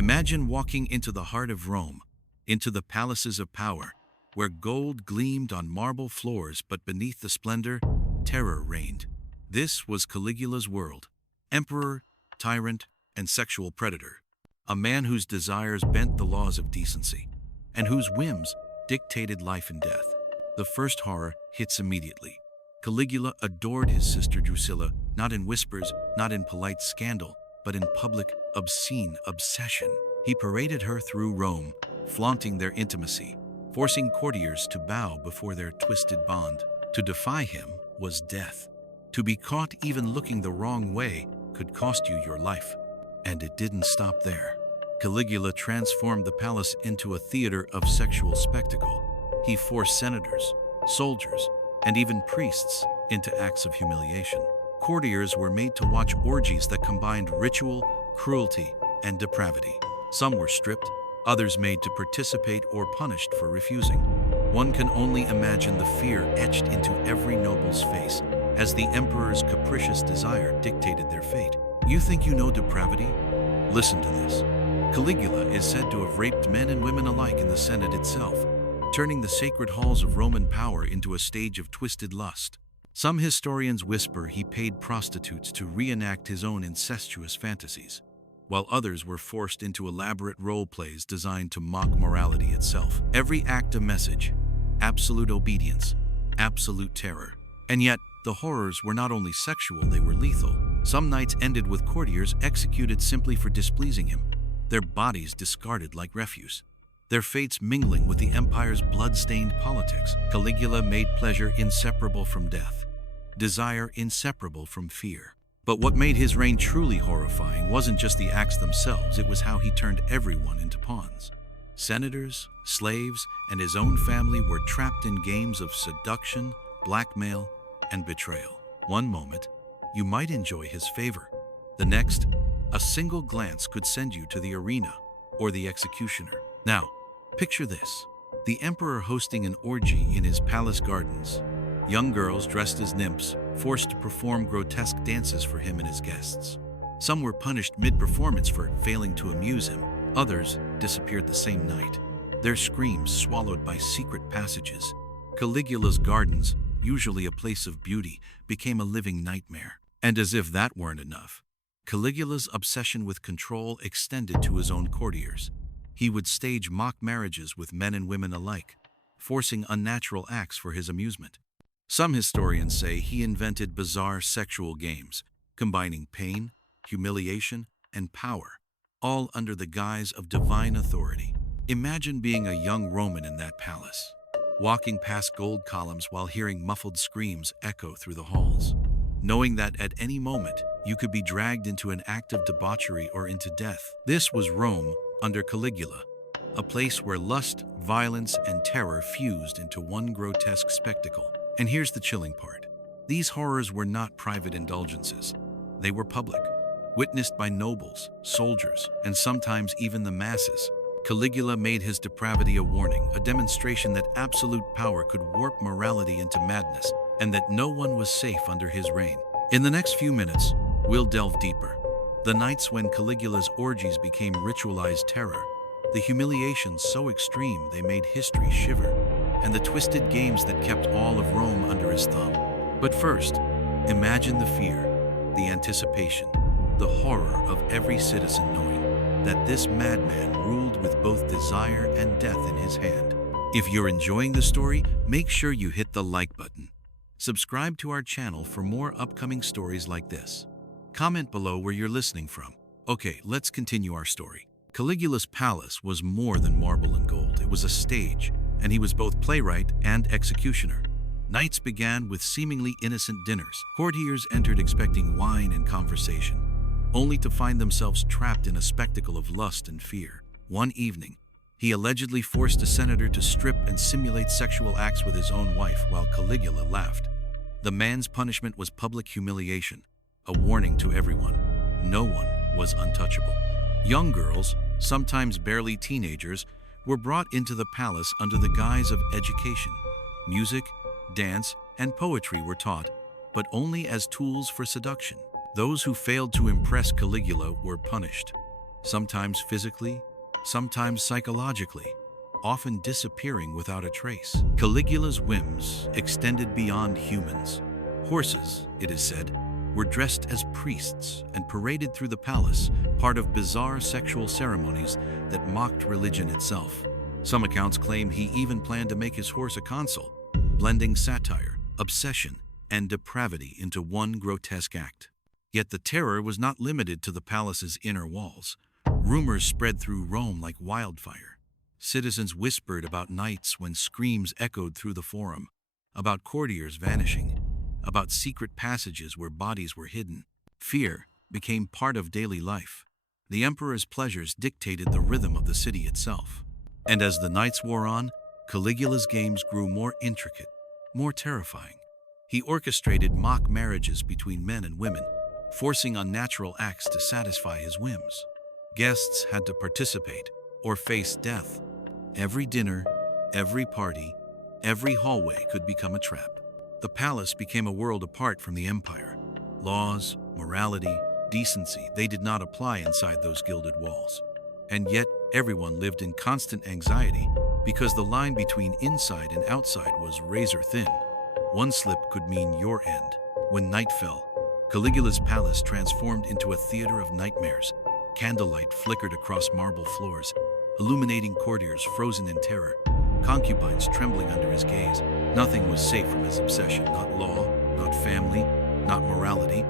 Imagine walking into the heart of Rome, into the palaces of power, where gold gleamed on marble floors, but beneath the splendor, terror reigned. This was Caligula's world. Emperor, tyrant, and sexual predator. A man whose desires bent the laws of decency, and whose whims dictated life and death. The first horror hits immediately. Caligula adored his sister Drusilla, not in whispers, not in polite scandal, but in public, obscene obsession. He paraded her through Rome, flaunting their intimacy, forcing courtiers to bow before their twisted bond. To defy him was death. To be caught even looking the wrong way could cost you your life. And it didn't stop there. Caligula transformed the palace into a theater of sexual spectacle. He forced senators, soldiers, and even priests into acts of humiliation. Courtiers were made to watch orgies that combined ritual, cruelty, and depravity. Some were stripped, others made to participate or punished for refusing. One can only imagine the fear etched into every noble's face as the emperor's capricious desire dictated their fate. You think you know depravity? Listen to this. Caligula is said to have raped men and women alike in the Senate itself, turning the sacred halls of Roman power into a stage of twisted lust. Some historians whisper he paid prostitutes to reenact his own incestuous fantasies, while others were forced into elaborate role plays designed to mock morality itself. Every act a message, absolute obedience, absolute terror. And yet, the horrors were not only sexual, they were lethal. Some nights ended with courtiers executed simply for displeasing him, their bodies discarded like refuse, their fates mingling with the empire's blood-stained politics. Caligula made pleasure inseparable from death, desire inseparable from fear. But what made his reign truly horrifying wasn't just the acts themselves, it was how he turned everyone into pawns. Senators, slaves, and his own family were trapped in games of seduction, blackmail, and betrayal. One moment, you might enjoy his favor. The next, a single glance could send you to the arena or the executioner. Now, picture this. The emperor hosting an orgy in his palace gardens. Young girls dressed as nymphs, forced to perform grotesque dances for him and his guests. Some were punished mid-performance for failing to amuse him. Others disappeared the same night, their screams swallowed by secret passages. Caligula's gardens, usually a place of beauty, became a living nightmare. And as if that weren't enough, Caligula's obsession with control extended to his own courtiers. He would stage mock marriages with men and women alike, forcing unnatural acts for his amusement. Some historians say he invented bizarre sexual games, combining pain, humiliation, and power, all under the guise of divine authority. Imagine being a young Roman in that palace, walking past gold columns while hearing muffled screams echo through the halls, knowing that at any moment you could be dragged into an act of debauchery or into death. This was Rome under Caligula, a place where lust, violence, and terror fused into one grotesque spectacle. And here's the chilling part. These horrors were not private indulgences. They were public, witnessed by nobles, soldiers, and sometimes even the masses. Caligula made his depravity a warning, a demonstration that absolute power could warp morality into madness, and that no one was safe under his reign. In the next few minutes, we'll delve deeper. The nights when Caligula's orgies became ritualized terror, the humiliations so extreme they made history shiver, and the twisted games that kept all of Rome under his thumb. But first, imagine the fear, the anticipation, the horror of every citizen knowing that this madman ruled with both desire and death in his hand. If you're enjoying the story, make sure you hit the like button. Subscribe to our channel for more upcoming stories like this. Comment below where you're listening from. Okay, let's continue our story. Caligula's palace was more than marble and gold. It was a stage, and he was both playwright and executioner. Nights began with seemingly innocent dinners. Courtiers entered expecting wine and conversation, only to find themselves trapped in a spectacle of lust and fear. One evening, he allegedly forced a senator to strip and simulate sexual acts with his own wife while Caligula laughed. The man's punishment was public humiliation, a warning to everyone. No one was untouchable. Young girls, sometimes barely teenagers, were brought into the palace under the guise of education. Music, dance, and poetry were taught, but only as tools for seduction. Those who failed to impress Caligula were punished. sometimes physically, sometimes psychologically, often disappearing without a trace. Caligula's whims extended beyond humans. Horses, it is said, were dressed as priests and paraded through the palace, part of bizarre sexual ceremonies that mocked religion itself. Some accounts claim he even planned to make his horse a consul, blending satire, obsession, and depravity into one grotesque act. Yet the terror was not limited to the palace's inner walls. Rumors spread through Rome like wildfire. Citizens whispered about nights when screams echoed through the forum, about courtiers vanishing, about secret passages where bodies were hidden. Fear became part of daily life. The emperor's pleasures dictated the rhythm of the city itself. And as the nights wore on, Caligula's games grew more intricate, more terrifying. He orchestrated mock marriages between men and women, forcing unnatural acts to satisfy his whims. Guests had to participate or face death. Every dinner, every party, every hallway could become a trap. The palace became a world apart from the empire. Laws, morality, decency, they did not apply inside those gilded walls. And yet, everyone lived in constant anxiety because the line between inside and outside was razor thin. One slip could mean your end. When night fell, Caligula's palace transformed into a theater of nightmares. Candlelight flickered across marble floors, illuminating courtiers frozen in terror, concubines trembling under his gaze. Nothing was safe from his obsession, not law, not family, not morality.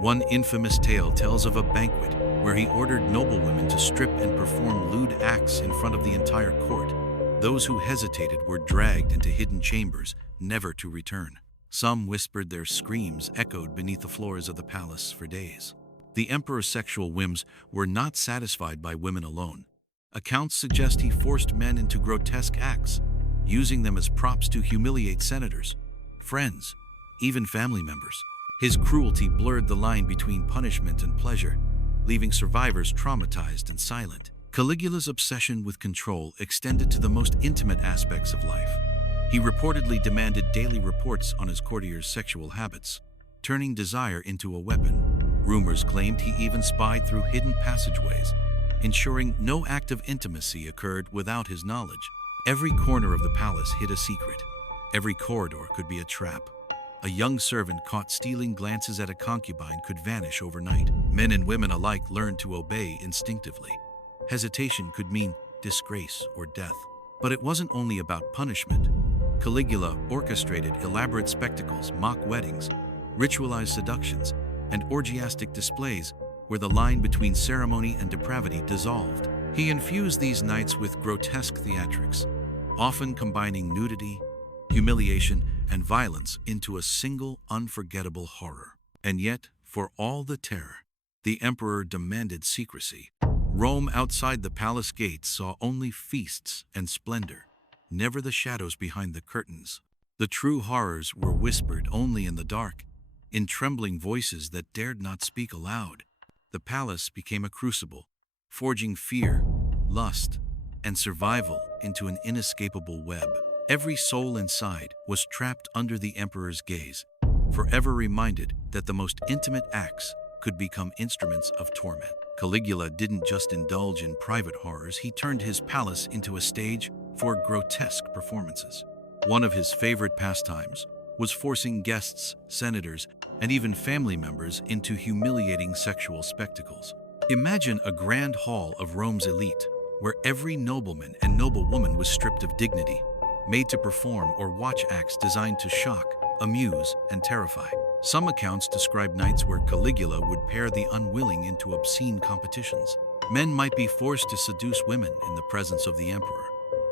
One infamous tale tells of a banquet where he ordered noblewomen to strip and perform lewd acts in front of the entire court. Those who hesitated were dragged into hidden chambers, never to return. Some whispered their screams echoed beneath the floors of the palace for days. The emperor's sexual whims were not satisfied by women alone. Accounts suggest he forced men into grotesque acts, using them as props to humiliate senators, friends, even family members. His cruelty blurred the line between punishment and pleasure, leaving survivors traumatized and silent. Caligula's obsession with control extended to the most intimate aspects of life. He reportedly demanded daily reports on his courtiers' sexual habits, turning desire into a weapon. Rumors claimed he even spied through hidden passageways, ensuring no act of intimacy occurred without his knowledge. Every corner of the palace hid a secret. Every corridor could be a trap. A young servant caught stealing glances at a concubine could vanish overnight. Men and women alike learned to obey instinctively. Hesitation could mean disgrace or death. But it wasn't only about punishment. Caligula orchestrated elaborate spectacles, mock weddings, ritualized seductions, and orgiastic displays where the line between ceremony and depravity dissolved. He infused these nights with grotesque theatrics, often combining nudity, humiliation, and violence into a single unforgettable horror. And yet, for all the terror, the emperor demanded secrecy. Rome outside the palace gates saw only feasts and splendor, never the shadows behind the curtains. The true horrors were whispered only in the dark, in trembling voices that dared not speak aloud. The palace became a crucible, forging fear, lust, and survival into an inescapable web. Every soul inside was trapped under the emperor's gaze, forever reminded that the most intimate acts could become instruments of torment. Caligula didn't just indulge in private horrors, he turned his palace into a stage for grotesque performances. One of his favorite pastimes was forcing guests, senators, and even family members into humiliating sexual spectacles. Imagine a grand hall of Rome's elite, where every nobleman and noblewoman was stripped of dignity, made to perform or watch acts designed to shock, amuse, and terrify. Some accounts describe nights where Caligula would pair the unwilling into obscene competitions. Men might be forced to seduce women in the presence of the emperor.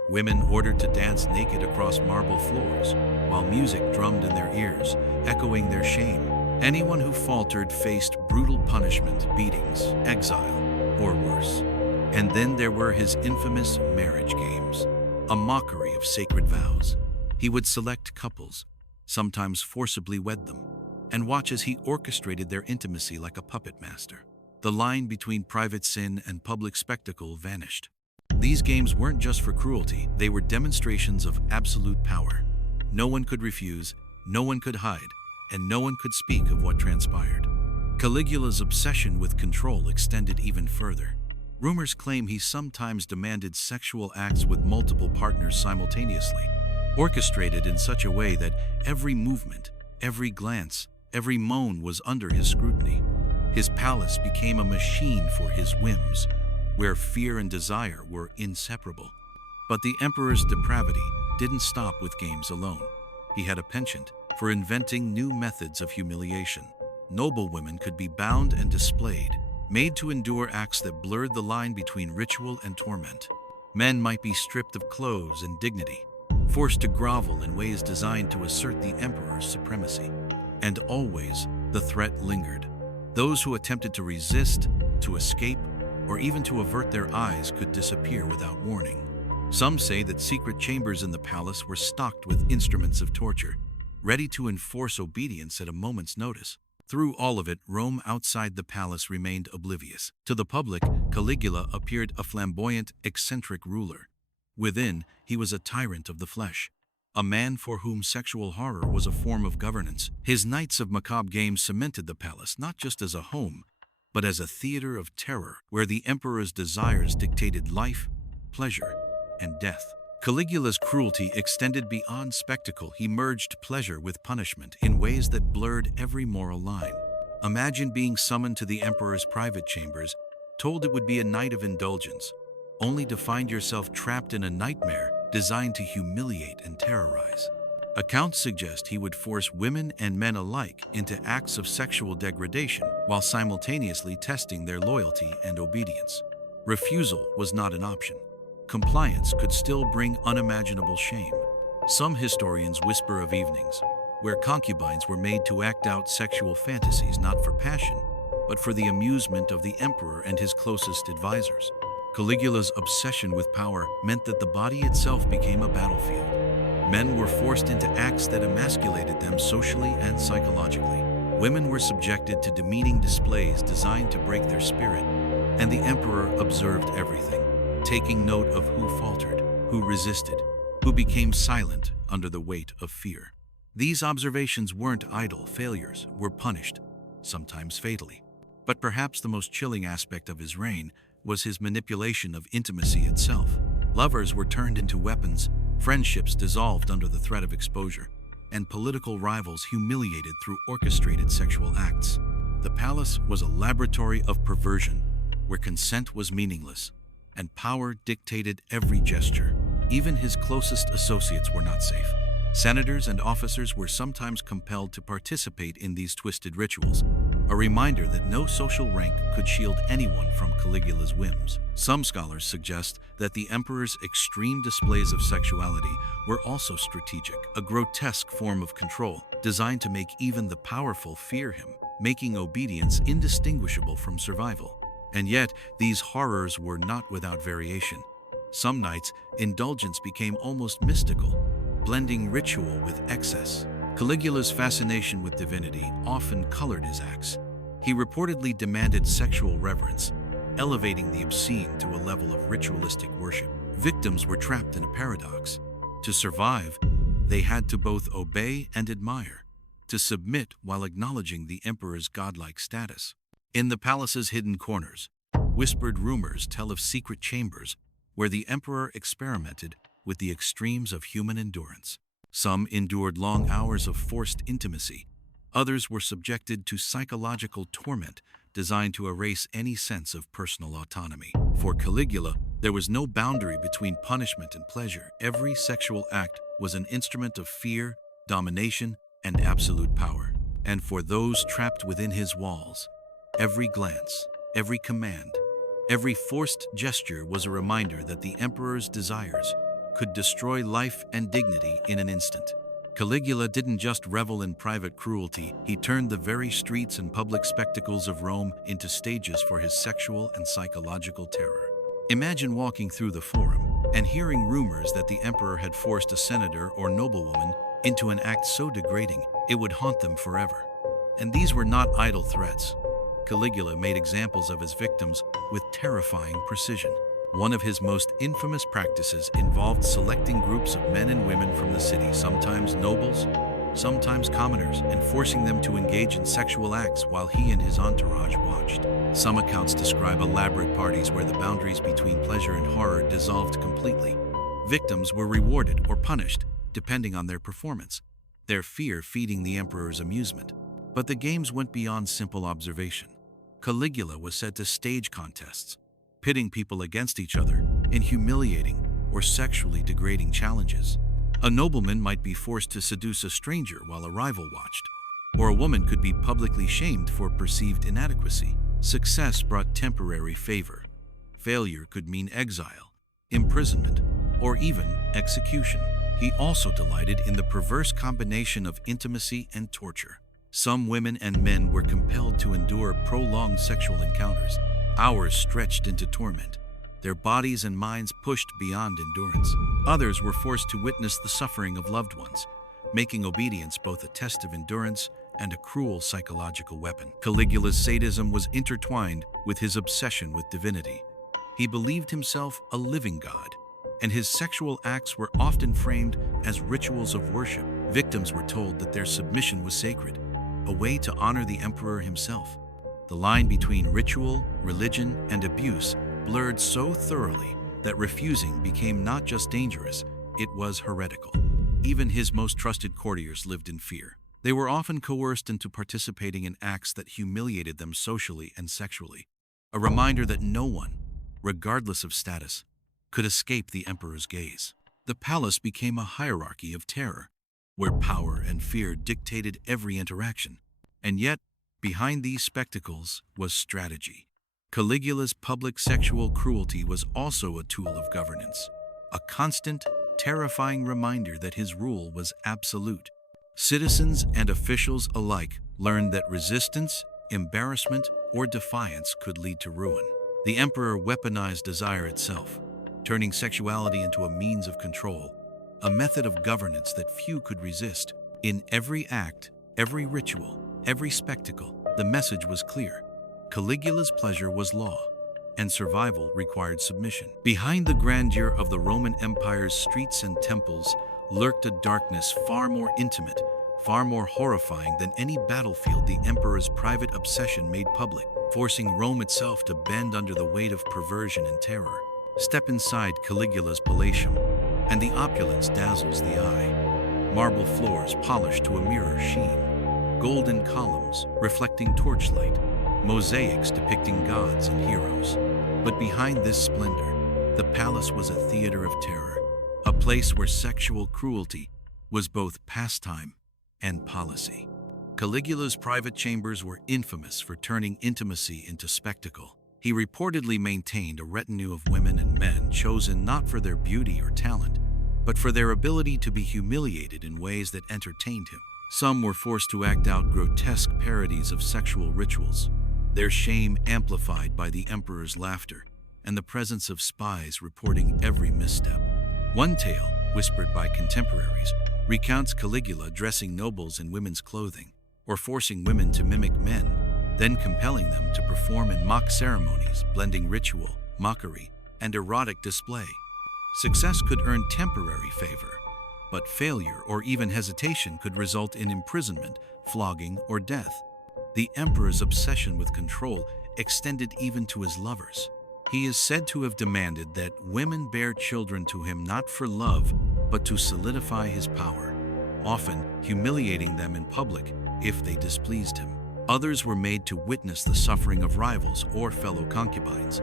Women ordered to dance naked across marble floors, while music drummed in their ears, echoing their shame. Anyone who faltered faced brutal punishment, beatings, exile, or worse. And then there were his infamous marriage games, a mockery of sacred vows. He would select couples, sometimes forcibly wed them, and watch as he orchestrated their intimacy like a puppet master. The line between private sin and public spectacle vanished. These games weren't just for cruelty, they were demonstrations of absolute power. No one could refuse, no one could hide, and no one could speak of what transpired. Caligula's obsession with control extended even further. Rumors claim he sometimes demanded sexual acts with multiple partners simultaneously, orchestrated in such a way that every movement, every glance, every moan was under his scrutiny. His palace became a machine for his whims, where fear and desire were inseparable. But the emperor's depravity didn't stop with games alone. He had a penchant for inventing new methods of humiliation. Noble women could be bound and displayed, made to endure acts that blurred the line between ritual and torment. Men might be stripped of clothes and dignity, forced to grovel in ways designed to assert the emperor's supremacy. And always, the threat lingered. Those who attempted to resist, to escape, or even to avert their eyes could disappear without warning. Some say that secret chambers in the palace were stocked with instruments of torture, ready to enforce obedience at a moment's notice. Through all of it, Rome outside the palace remained oblivious. To the public, Caligula appeared a flamboyant, eccentric ruler. Within, he was a tyrant of the flesh, a man for whom sexual horror was a form of governance. His nights of macabre games cemented the palace not just as a home, but as a theater of terror where the emperor's desires dictated life, pleasure, and death. Caligula's cruelty extended beyond spectacle. He merged pleasure with punishment in ways that blurred every moral line. Imagine being summoned to the emperor's private chambers, told it would be a night of indulgence, only to find yourself trapped in a nightmare designed to humiliate and terrorize. Accounts suggest he would force women and men alike into acts of sexual degradation while simultaneously testing their loyalty and obedience. Refusal was not an option. Compliance could still bring unimaginable shame. Some historians whisper of evenings where concubines were made to act out sexual fantasies not for passion, but for the amusement of the emperor and his closest advisors. Caligula's obsession with power meant that the body itself became a battlefield. Men were forced into acts that emasculated them socially and psychologically. Women were subjected to demeaning displays designed to break their spirit, and the emperor observed everything, taking note of who faltered, who resisted, who became silent under the weight of fear. These observations weren't idle failures, were punished, sometimes fatally. But perhaps the most chilling aspect of his reign was his manipulation of intimacy itself. Lovers were turned into weapons, friendships dissolved under the threat of exposure, and political rivals humiliated through orchestrated sexual acts. The palace was a laboratory of perversion, where consent was meaningless, and power dictated every gesture. Even his closest associates were not safe. Senators and officers were sometimes compelled to participate in these twisted rituals, a reminder that no social rank could shield anyone from Caligula's whims. Some scholars suggest that the emperor's extreme displays of sexuality were also strategic, a grotesque form of control designed to make even the powerful fear him, making obedience indistinguishable from survival. And yet, these horrors were not without variation. Some nights, indulgence became almost mystical, blending ritual with excess. Caligula's fascination with divinity often colored his acts. He reportedly demanded sexual reverence, elevating the obscene to a level of ritualistic worship. Victims were trapped in a paradox. To survive, they had to both obey and admire, to submit while acknowledging the emperor's godlike status. In the palace's hidden corners, whispered rumors tell of secret chambers where the emperor experimented with the extremes of human endurance. Some endured long hours of forced intimacy. Others were subjected to psychological torment designed to erase any sense of personal autonomy. For Caligula, there was no boundary between punishment and pleasure. Every sexual act was an instrument of fear, domination, and absolute power. And for those trapped within his walls, every glance, every command, every forced gesture was a reminder that the emperor's desires could destroy life and dignity in an instant. Caligula didn't just revel in private cruelty, he turned the very streets and public spectacles of Rome into stages for his sexual and psychological terror. Imagine walking through the forum and hearing rumors that the emperor had forced a senator or noblewoman into an act so degrading it would haunt them forever. And these were not idle threats. Caligula made examples of his victims with terrifying precision. One of his most infamous practices involved selecting groups of men and women from the city, sometimes nobles, sometimes commoners, and forcing them to engage in sexual acts while he and his entourage watched. Some accounts describe elaborate parties where the boundaries between pleasure and horror dissolved completely. Victims were rewarded or punished, depending on their performance, their fear feeding the emperor's amusement. But the games went beyond simple observation. Caligula was said to stage contests, pitting people against each other in humiliating or sexually degrading challenges. A nobleman might be forced to seduce a stranger while a rival watched, or a woman could be publicly shamed for perceived inadequacy. Success brought temporary favor. Failure could mean exile, imprisonment, or even execution. He also delighted in the perverse combination of intimacy and torture. Some women and men were compelled to endure prolonged sexual encounters, hours stretched into torment, their bodies and minds pushed beyond endurance. Others were forced to witness the suffering of loved ones, making obedience both a test of endurance and a cruel psychological weapon. Caligula's sadism was intertwined with his obsession with divinity. He believed himself a living god, and his sexual acts were often framed as rituals of worship. Victims were told that their submission was sacred, a way to honor the emperor himself. The line between ritual, religion, and abuse blurred so thoroughly that refusing became not just dangerous, it was heretical. Even his most trusted courtiers lived in fear. They were often coerced into participating in acts that humiliated them socially and sexually, a reminder that no one, regardless of status, could escape the emperor's gaze. The palace became a hierarchy of terror, where power and fear dictated every interaction. And yet, behind these spectacles was strategy. Caligula's public sexual cruelty was also a tool of governance, a constant, terrifying reminder that his rule was absolute. Citizens and officials alike learned that resistance, embarrassment, or defiance could lead to ruin. The emperor weaponized desire itself, turning sexuality into a means of control, a method of governance that few could resist. In every act, every ritual, every spectacle, the message was clear. Caligula's pleasure was law, and survival required submission. Behind the grandeur of the Roman Empire's streets and temples lurked a darkness far more intimate, far more horrifying than any battlefield the emperor's private obsession made public, forcing Rome itself to bend under the weight of perversion and terror. Step inside Caligula's Palatium, and the opulence dazzles the eye. Marble floors polished to a mirror sheen, golden columns reflecting torchlight, mosaics depicting gods and heroes. But behind this splendor, the palace was a theater of terror, a place where sexual cruelty was both pastime and policy. Caligula's private chambers were infamous for turning intimacy into spectacle. He reportedly maintained a retinue of women and men chosen not for their beauty or talent, but for their ability to be humiliated in ways that entertained him. Some were forced to act out grotesque parodies of sexual rituals, their shame amplified by the emperor's laughter and the presence of spies reporting every misstep. One tale, whispered by contemporaries, recounts Caligula dressing nobles in women's clothing, or forcing women to mimic men, then compelling them to perform in mock ceremonies blending ritual, mockery, and erotic display. Success could earn temporary favor, but failure or even hesitation could result in imprisonment, flogging, or death. The emperor's obsession with control extended even to his lovers. He is said to have demanded that women bear children to him not for love, but to solidify his power, often humiliating them in public if they displeased him. Others were made to witness the suffering of rivals or fellow concubines,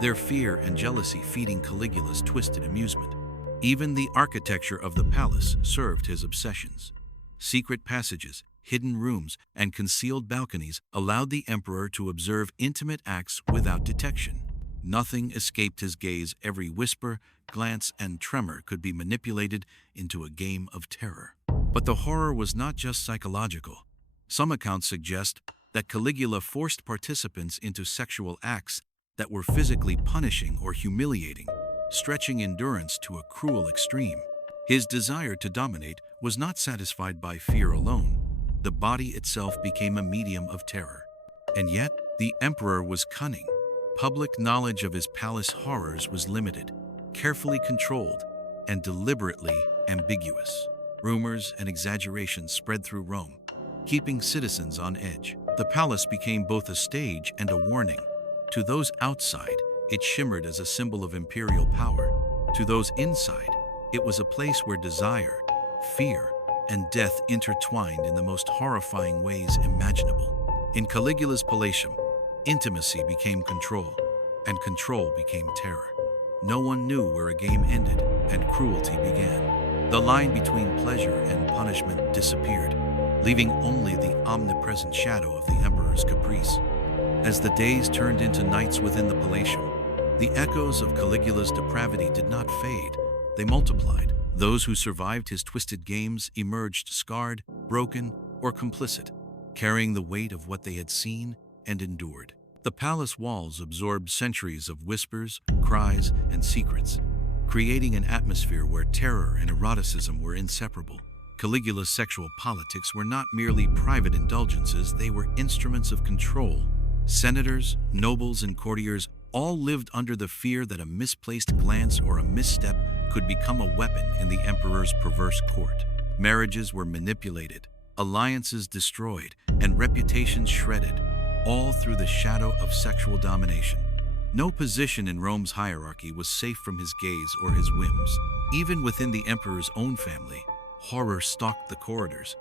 their fear and jealousy feeding Caligula's twisted amusement. Even the architecture of the palace served his obsessions. Secret passages, hidden rooms, and concealed balconies allowed the emperor to observe intimate acts without detection. Nothing escaped his gaze. Every whisper, glance, and tremor could be manipulated into a game of terror. But the horror was not just psychological. Some accounts suggest that Caligula forced participants into sexual acts that were physically punishing or humiliating, stretching endurance to a cruel extreme. His desire to dominate was not satisfied by fear alone. The body itself became a medium of terror. And yet, the emperor was cunning. Public knowledge of his palace horrors was limited, carefully controlled, and deliberately ambiguous. Rumors and exaggerations spread through Rome, keeping citizens on edge. The palace became both a stage and a warning. To those outside, it shimmered as a symbol of imperial power. To those inside, it was a place where desire, fear, and death intertwined in the most horrifying ways imaginable. In Caligula's Palatium, intimacy became control, and control became terror. No one knew where a game ended and cruelty began. The line between pleasure and punishment disappeared, leaving only the omnipresent shadow of the emperor's caprice. As the days turned into nights within the Palatium, the echoes of Caligula's depravity did not fade, they multiplied. Those who survived his twisted games emerged scarred, broken, or complicit, carrying the weight of what they had seen and endured. The palace walls absorbed centuries of whispers, cries, and secrets, creating an atmosphere where terror and eroticism were inseparable. Caligula's sexual politics were not merely private indulgences, they were instruments of control. Senators, nobles, and courtiers all lived under the fear that a misplaced glance or a misstep could become a weapon in the emperor's perverse court. Marriages were manipulated, alliances destroyed, and reputations shredded, all through the shadow of sexual domination. No position in Rome's hierarchy was safe from his gaze or his whims. Even within the emperor's own family, horror stalked the corridors.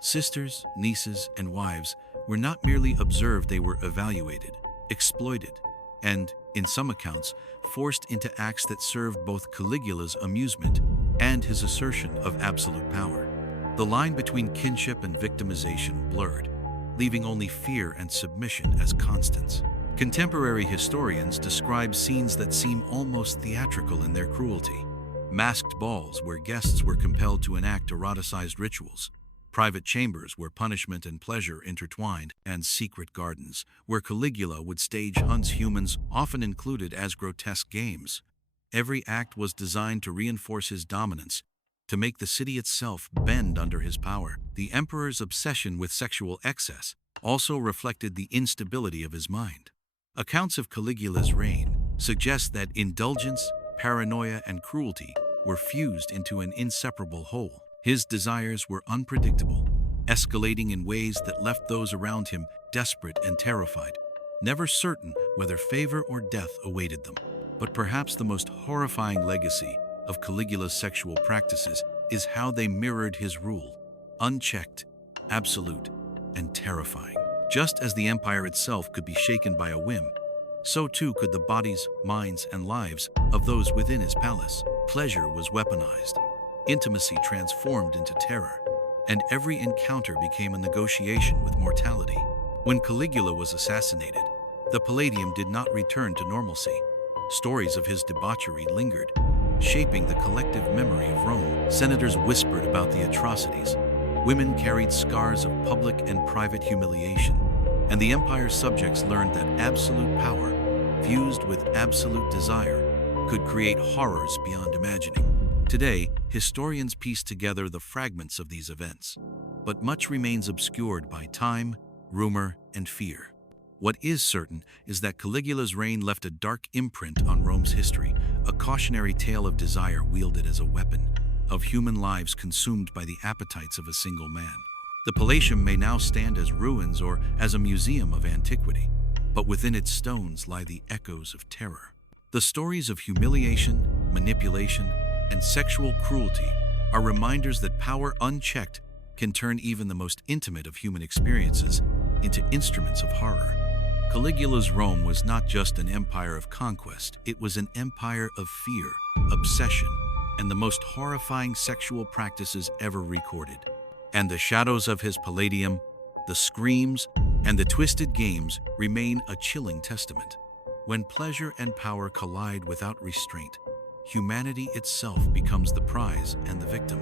Sisters, nieces, and wives were not merely observed, they were evaluated, exploited, and, in some accounts, forced into acts that served both Caligula's amusement and his assertion of absolute power. The line between kinship and victimization blurred, leaving only fear and submission as constants. Contemporary historians describe scenes that seem almost theatrical in their cruelty. Masked balls where guests were compelled to enact eroticized rituals, private chambers where punishment and pleasure intertwined, and secret gardens where Caligula would stage hunts, humans often included as grotesque games. Every act was designed to reinforce his dominance, to make the city itself bend under his power. The emperor's obsession with sexual excess also reflected the instability of his mind. Accounts of Caligula's reign suggest that indulgence, paranoia, and cruelty were fused into an inseparable whole. His desires were unpredictable, escalating in ways that left those around him desperate and terrified, never certain whether favor or death awaited them. But perhaps the most horrifying legacy of Caligula's sexual practices is how they mirrored his rule, unchecked, absolute, and terrifying. Just as the empire itself could be shaken by a whim, so too could the bodies, minds, and lives of those within his palace. Pleasure was weaponized, intimacy transformed into terror, and every encounter became a negotiation with mortality. When Caligula was assassinated, the Palatium did not return to normalcy. Stories of his debauchery lingered, shaping the collective memory of Rome. Senators whispered about the atrocities. Women carried scars of public and private humiliation, and the empire's subjects learned that absolute power, fused with absolute desire, could create horrors beyond imagining. Today, historians piece together the fragments of these events, but much remains obscured by time, rumor, and fear. What is certain is that Caligula's reign left a dark imprint on Rome's history, a cautionary tale of desire wielded as a weapon, of human lives consumed by the appetites of a single man. The Palatium may now stand as ruins or as a museum of antiquity, but within its stones lie the echoes of terror. The stories of humiliation, manipulation, and sexual cruelty are reminders that power unchecked can turn even the most intimate of human experiences into instruments of horror. Caligula's Rome was not just an empire of conquest, it was an empire of fear, obsession, and the most horrifying sexual practices ever recorded. And the shadows of his Palatium, the screams, and the twisted games remain a chilling testament. When pleasure and power collide without restraint, humanity itself becomes the prize and the victim.